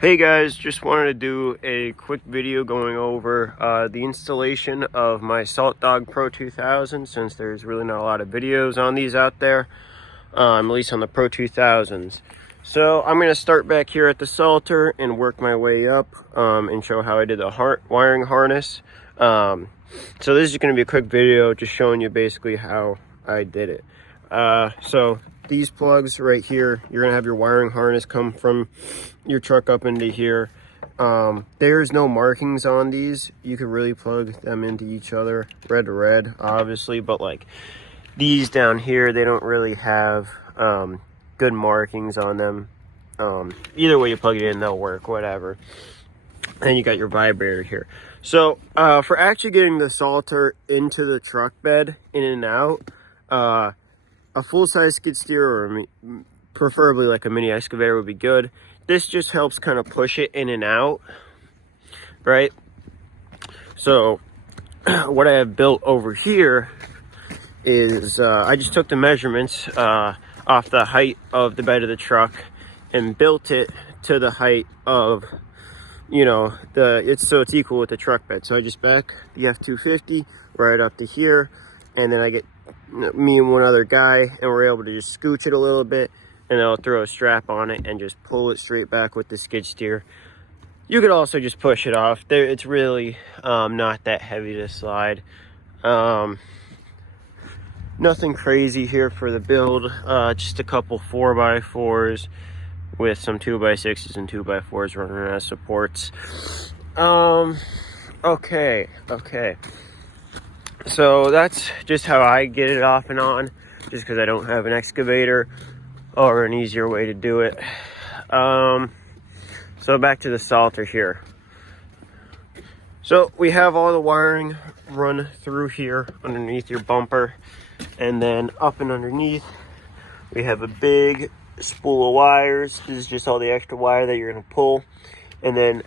Hey guys, just wanted to do a quick video going over the installation of my SaltDogg Pro 2000, since there's really not a lot of videos on these out there, at least on the Pro 2000s. So I'm going to start back here at the Salter and work my way up and show how I did the wiring harness. So this is going to be a quick video just showing you basically how I did it. So these plugs right here, you're gonna have your wiring harness come from your truck up into here. There's no markings on these. You can really plug them into each other, red to red obviously, but like these down here, they don't really have good markings on them. Either way you plug it in, they'll work, whatever. And you got your vibrator here. So for actually getting the Salter into the truck bed, in and out, a full-size skid steer, or preferably like a mini excavator, would be good. This just helps kind of push it in and out, right? So what I have built over here is I just took the measurements off the height of the bed of the truck and built it to the height of, you know, so it's equal with the truck bed. So I just back the F250 right up to here, and then I get me and one other guy, and we're able to just scooch it a little bit, and then I'll throw a strap on it and just pull it straight back with the skid steer. You could also just push it off. It's really not that heavy to slide. Nothing crazy here for the build. Just a couple 4x4s with some 2x6s and 2x4s running as supports. Okay. So that's just how I get it off and on, just because I don't have an excavator or an easier way to do it. So back to the Salter here. So we have all the wiring run through here underneath your bumper, and then up and underneath we have a big spool of wires. This is just all the extra wire that you're going to pull. And then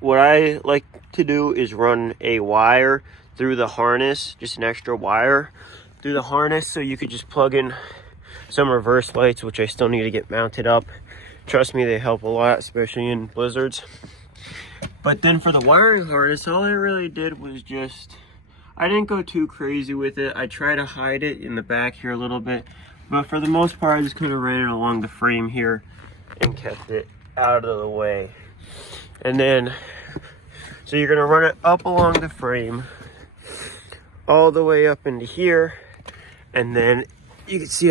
what I like to do is run a wire through the harness, just an extra wire through the harness, so you could just plug in some reverse lights, which I still need to get mounted up. Trust me, they help a lot, especially in blizzards. But then for the wiring harness, all I really did was I didn't go too crazy with it. I try to hide it in the back here a little bit, but for the most part I just kind of ran it along the frame here and kept it out of the way. And then so you're going to run it up along the frame all the way up into here, and then you can see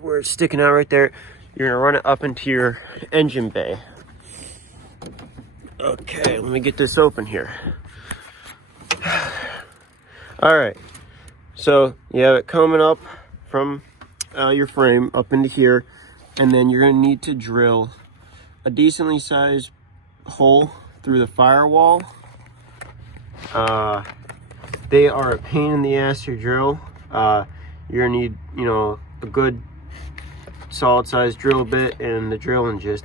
where it's sticking out right there. You're gonna run it up into your engine bay. Okay, let me get this open here. All right, so you have it coming up from your frame up into here, and then you're gonna need to drill a decently sized hole through the firewall. They are a pain in the ass to drill. You're gonna need, you know, a good solid sized drill bit and the drill, and just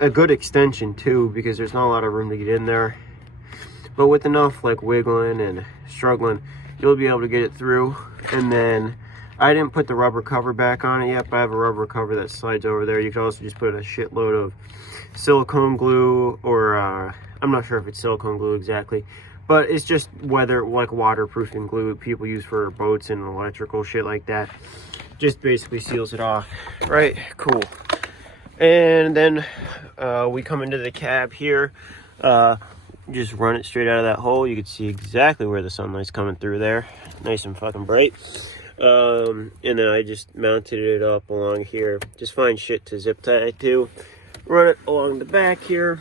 a good extension too, because there's not a lot of room to get in there. But with enough like wiggling and struggling, you'll be able to get it through. And then I didn't put the rubber cover back on it yet, but I have a rubber cover that slides over there. You can also just put a shitload of silicone glue, or I'm not sure if it's silicone glue exactly, but it's just like waterproofing glue people use for boats and electrical shit like that. Just basically seals it off. Right, cool. And then we come into the cab here. Just run it straight out of that hole. You can see exactly where the sunlight's coming through there. Nice and fucking bright. And then I just mounted it up along here. Just find shit to zip tie it to. Run it along the back here.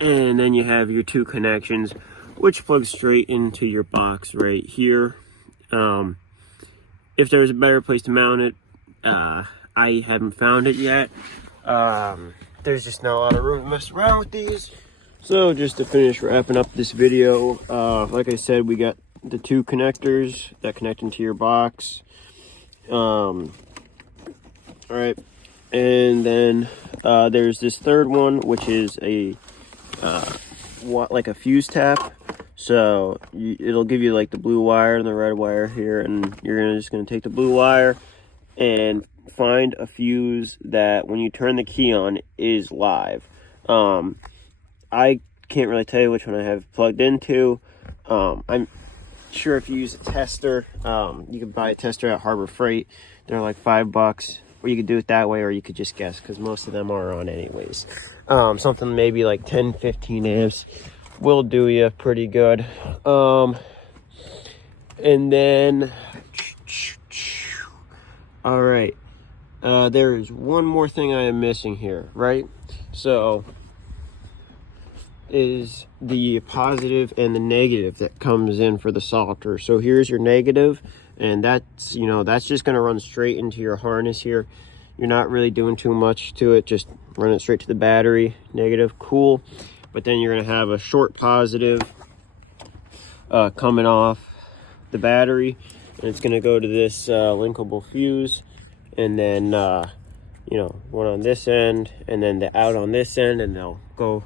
And then you have your two connections, which plugs straight into your box right here. If there's a better place to mount it, I haven't found it yet. There's just not a lot of room to mess around with these. So just to finish wrapping up this video, like I said, we got the two connectors that connect into your box. All right, and then there's this third one, which is like a fuse tap. So it'll give you like the blue wire and the red wire here, and you're just gonna take the blue wire and find a fuse that when you turn the key on is live. I can't really tell you which one I have plugged into. I'm sure if you use a tester, you can buy a tester at Harbor Freight. They're like $5, or you could do it that way, or you could just guess, because most of them are on anyways. Something maybe like 10-15 amps will do you pretty good. And then all right, there is one more thing I am missing here, right? So is the positive and the negative that comes in for the salter. So here's your negative, and that's, you know, that's just going to run straight into your harness here. You're not really doing too much to it, just run it straight to the battery. Negative, cool. But then you're going to have a short positive coming off the battery, and it's going to go to this linkable fuse, and then you know, one on this end and then the out on this end, and they'll go,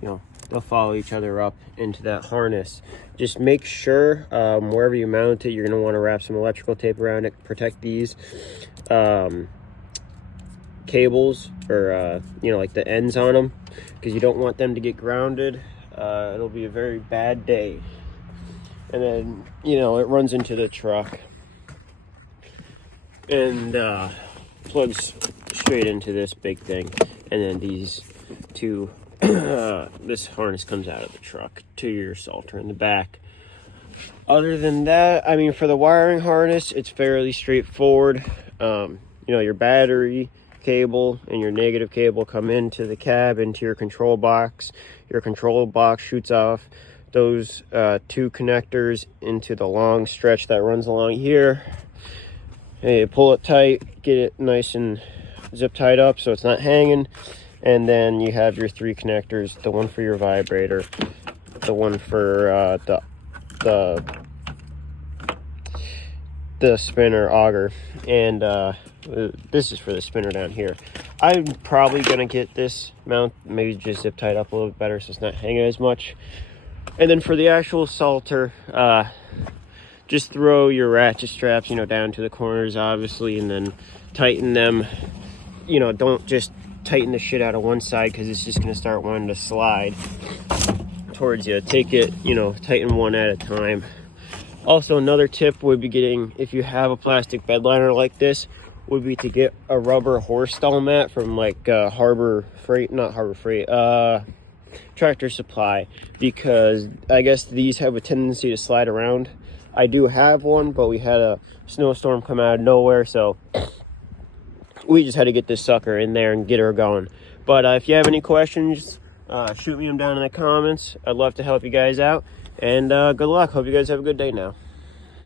you know, they'll follow each other up into that harness. Just make sure wherever you mount it, you're going to want to wrap some electrical tape around it, protect these cables, or you know, like the ends on them, because you don't want them to get grounded. It'll be a very bad day. And then, you know, it runs into the truck and plugs straight into this big thing, and then these two this harness comes out of the truck to your salter in the back. Other than that, I mean, for the wiring harness, it's fairly straightforward. You know, your battery cable and your negative cable come into the cab, into your control box. Your control box shoots off those two connectors into the long stretch that runs along here. And you pull it tight, get it nice and zip tied up so it's not hanging. And then you have your three connectors, the one for your vibrator, the one for the spinner auger, and this is for the spinner down here. I'm probably gonna get this mount maybe just zip tied up a little bit better so it's not hanging as much. And then for the actual salter, just throw your ratchet straps, you know, down to the corners, obviously, and then tighten them. You know, don't just tighten the shit out of one side, because it's just going to start wanting to slide towards you. Take it, you know, tighten one at a time. Also, another tip would be getting, if you have a plastic bed liner like this, would be to get a rubber horse stall mat from like Harbor Freight, not Harbor Freight, Tractor Supply, because I guess these have a tendency to slide around. I do have one, but we had a snowstorm come out of nowhere, so we just had to get this sucker in there and get her going. But if you have any questions, shoot me them down in the comments. I'd love to help you guys out, and good luck. Hope you guys have a good day now.